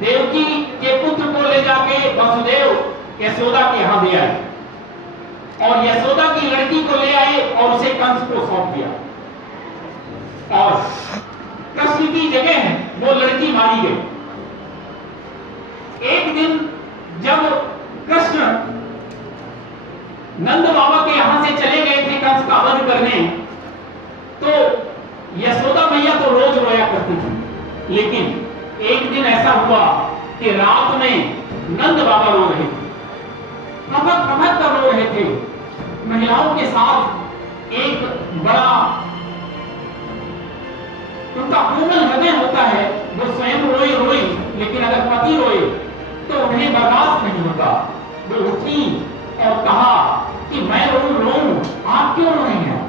देवकी के पुत्र को ले जाके वसुदेव यशोदा के यहां ले आए और यशोदा की लड़की को ले आए और उसे कंस को सौंप दिया और कृष्ण की जगह वो लड़की मारी गई। एक दिन जब कृष्ण नंद बाबा के यहां से चले गए थे कंस का वध करने, तो यशोदा मैया तो रोज रोया करती थी, लेकिन एक दिन ऐसा हुआ कि रात में नंद बाबा रो रहे थे, प्रभक कर रो रहे थे। महिलाओं के साथ एक बड़ा उनका कोमल हृदय होता है, वो स्वयं रोई रोई, लेकिन अगर पति रोए तो उन्हें बर्दाश्त नहीं होता। वो उठी और कहा कि मैं रोऊं, आप क्यों रो रही हैं?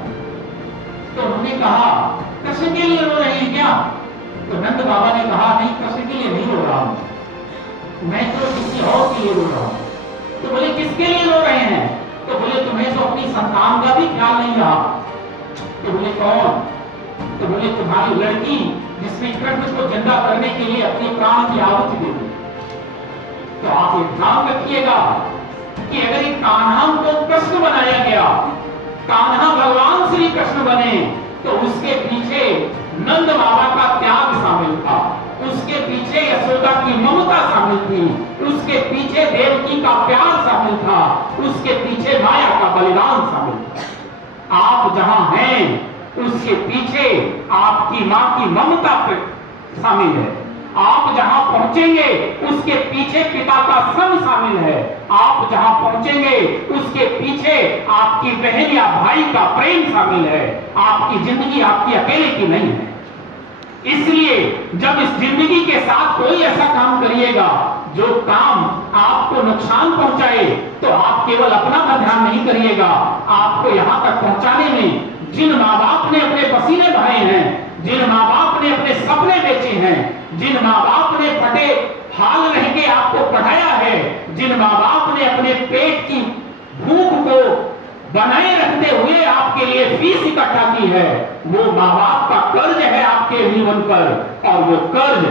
तो उन्होंने कहा कृष्ण के लिए रो रही हैं क्या? तो नंद बाबा ने कहा नहीं, कृष्ण के लिए नहीं रो रहा हूं, मैं तो किसी और के लिए रो रहा हूं। तो बोले किसके लिए रो रहे हैं? तो बोले तुम्हें तो अपनी संतान का भी ख्याल नहीं रहा। तो बोले कौन? तो बोले तुम्हारी लड़की जिसने कृष्ण को जिंदा करने के लिए अपने प्राण की आहुति दे दी। तो आप ये ध्यान रखिएगा कि अगर एक कान्हा को कृष्ण बनाया गया, कान्हा भगवान श्री कृष्ण बने, तो उसके पीछे नंद बाबा का त्याग शामिल था, उसके पीछे यशोदा की ममता शामिल थी, उसके पीछे देवकी का प्यार शामिल था, उसके पीछे माया का बलिदान शामिल था। आप जहां हैं उसके पीछे आपकी मां की ममता शामिल है। आप जहां पहुंचेंगे उसके पीछे पिता का श्रम शामिल है। आप जहां पहुंचेंगे उसके पीछे आपकी बहन या भाई का प्रेम शामिल है। आपकी जिंदगी आपकी अकेले की नहीं है। इसलिए जब इस जिंदगी के साथ कोई ऐसा काम करिएगा जो काम आपको नुकसान पहुंचाए, तो आप केवल अपना पर ध्यान नहीं करिएगा, आपको यहां तक पहुंचाने में जिन माँ बाप ने अपने पसीने बहाए हैं, जिन माँ बाप ने अपने सपने बेचे हैं, जिन माँ बाप ने फटे हाल रह के आपको पढ़ाया है, जिन माँ बाप ने अपने पेट की भूख को बनाए रखते हुए आपके लिए फीस इकट्ठा की है, वो माँ बाप का कर्ज है आपके जीवन पर। और वो कर्ज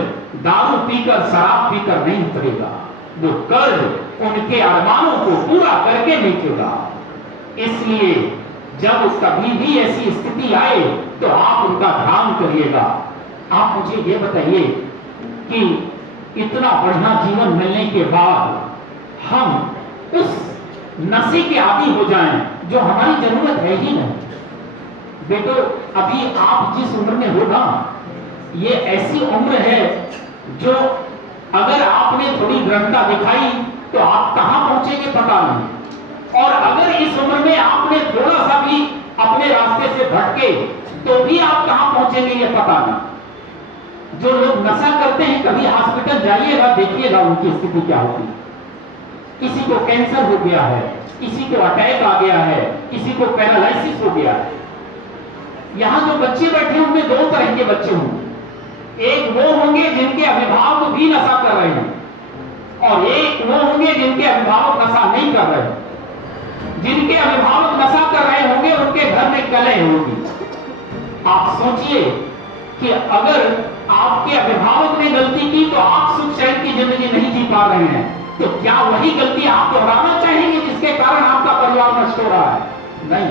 दारू पीकर शराब पीकर नहीं उतरेगा, वो कर्ज उनके अरमानों को पूरा करके मिटेगा। इसलिए जब कभी भी ऐसी स्थिति आए तो आप उनका ध्यान करिएगा। आप मुझे ये बताइए कि इतना बढ़िया जीवन मिलने के बाद हम उस नशे के आदी हो जाएं जो हमारी जरूरत है ही नहीं। बेटो, अभी आप जिस उम्र में हो ना, ये ऐसी उम्र है जो अगर आपने थोड़ी दृढ़ता दिखाई तो आप कहां पहुंचेंगे पता नहीं, और अगर इस उम्र में आपने थोड़ा सा भी अपने रास्ते से भटके तो भी आप कहां पहुंचेंगे ये पता नहीं। जो लोग नशा करते हैं, कभी हॉस्पिटल जाइएगा, देखिएगा उनकी स्थिति क्या होती है। किसी को कैंसर हो गया है, किसी को अटैक आ गया है, किसी को पैरालिसिस हो गया है। यहां जो बच्चे बैठे हैं उनमें दो तरह के बच्चे होंगे। एक वो होंगे जिनके अभिभावक भी नशा कर रहे हैं, और एक वो होंगे जिनके अभिभावक नशा नहीं कर रहे हैं। जिनके अभिभावक नशा कर रहे होंगे उनके घर में कलह होगी। आप सोचिए कि अगर आपके अभिभावक ने गलती की तो आप सुख चैन की जिंदगी नहीं जी पा रहे हैं, तो क्या वही गलती आप दोहराना चाहेंगे जिसके कारण आपका परिवार नष्ट हो रहा है?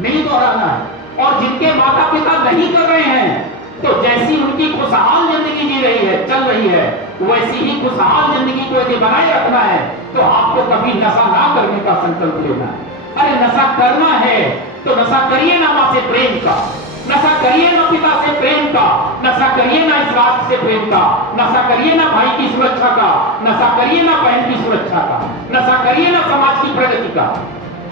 नहीं दोहराना है। और जिनके माता पिता नहीं कर रहे हैं, तो जैसी उनकी खुशहाल जिंदगी जी रही है, चल रही है, वैसी ही खुशहाल जिंदगी को यदि बनाए रखना है तो आपको कभी नशा ना करने का संकल्प लेना है। अरे नशा करना है तो नशा करिए ना मां से प्रेम का, नशा करिए ना पिता से प्रेम का, नशा करिए ना इस राष्ट्र से प्रेम का, नशा करिए ना भाई की सुरक्षा का, नशा करिए ना बहन की सुरक्षा का, नशा करिए ना समाज की प्रगति का।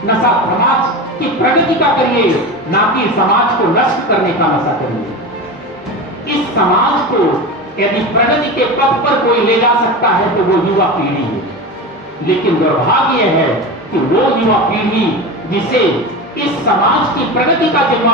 नशा समाज की प्रगति का करिए, ना कि समाज को नष्ट करने का नशा करिए। इस समाज को यदि प्रगति के पथ पर कोई ले जा सकता है तो वो युवा पीढ़ी है, लेकिन दुर्भाग्य है कि वो युवा पीढ़ी जिसे इस समाज की प्रगति का जिम्मा